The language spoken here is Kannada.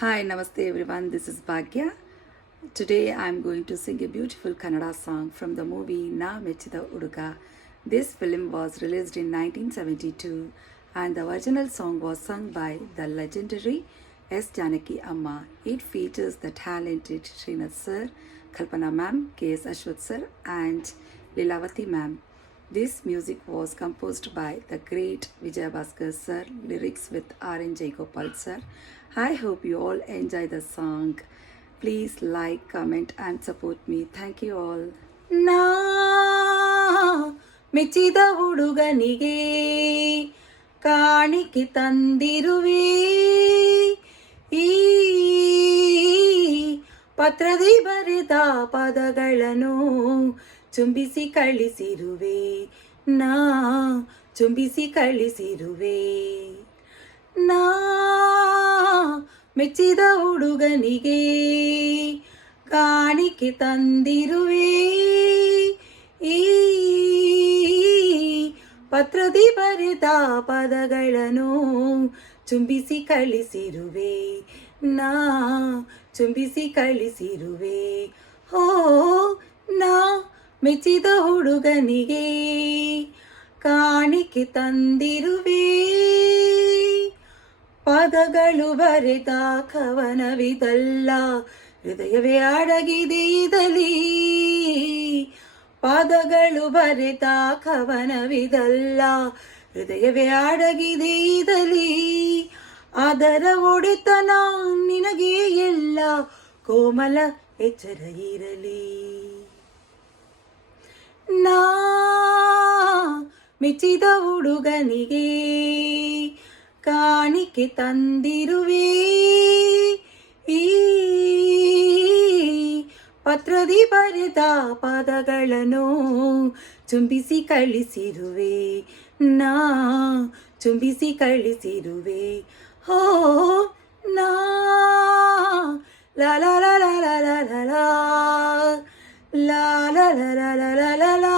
Hi, Namaste everyone. This is Bhagya. Today I am going to sing a beautiful Kannada song from the movie Na Mechida Uduga. This film was released in 1972 and the original song was sung by the legendary S. Janaki Amma. It features the talented Srinath sir, Kalpana ma'am, K.S. Ashwath sir and Lilavati ma'am. This music was composed by the great Vijay Bhaskar sir, lyrics with R.N. Jayagopal sir. I hope you all enjoy the song. Please like, comment and support me. Thank you all. ನಾ ಮೆಚ್ಚಿದ ಹುಡುಗನಿಗೆ ಕಾಣಿಕೆ ತಂದಿರುವೆ ಈ ಪತ್ರದಿ ಬರೆದ ಪದಗಳನ್ನು ಚುಂಬಿಸಿ ಕಳಿಸಿರುವೆ ನಾ ಚುಂಬಿಸಿ ಕಳಿಸಿರುವೆ ನಾ ಮೆಚ್ಚಿದ ಹುಡುಗನಿಗೆ ಕಾಣಿಕೆ ತಂದಿರುವೆ ಈ ಪತ್ರದಿ ಬರೆದ ಪದಗಳನ್ನು ಚುಂಬಿಸಿ ಕಳಿಸಿರುವೆ ನಾ ಚುಂಬಿಸಿ ಕಳಿಸಿರುವೆ ಹೋ ನಾ ಮೆಚ್ಚಿದ ಹುಡುಗನಿಗೆ ಕಾಣಿಕೆ ತಂದಿರುವೆ ಪದಗಳು ಬರೆದ ಕವನವಿದಲ್ಲ ಹೃದಯವೇ ಅಡಗಿದೆ ಇದಲಿ ಪದಗಳು ಬರೆದ ಕವನವಿದಲ್ಲ ಹೃದಯವೇ ಅಡಗಿದೆ ಇದಲಿ ಅದರ ಒಡೆತನ ನಿನಗೆ ಎಲ್ಲ ಕೋಮಲ ಎಚ್ಚರ ಇರಲಿ ನಾ ಮೆಚ್ಚಿದ ಹುಡುಗನಿಗೆ ಕಾಣಿಕೆ ತಂದಿರುವೆ ಈ ಪತ್ರದಿ ಬರೆದ ಪದಗಳನ್ನು ಚುಂಬಿಸಿ ಕಳಿಸಿರುವೆ ನಾ ಚುಂಬಿಸಿ ಕಳಿಸಿರುವೆ ಹೋ ನಾ ಲಾ ಲಾ ಲಾ ಲಾ ಲಾ ಲಾ ಲಾ ಲಾ ಲಾ ಲಾ ಲಾ ಲಾ ಲಾ ಲಾ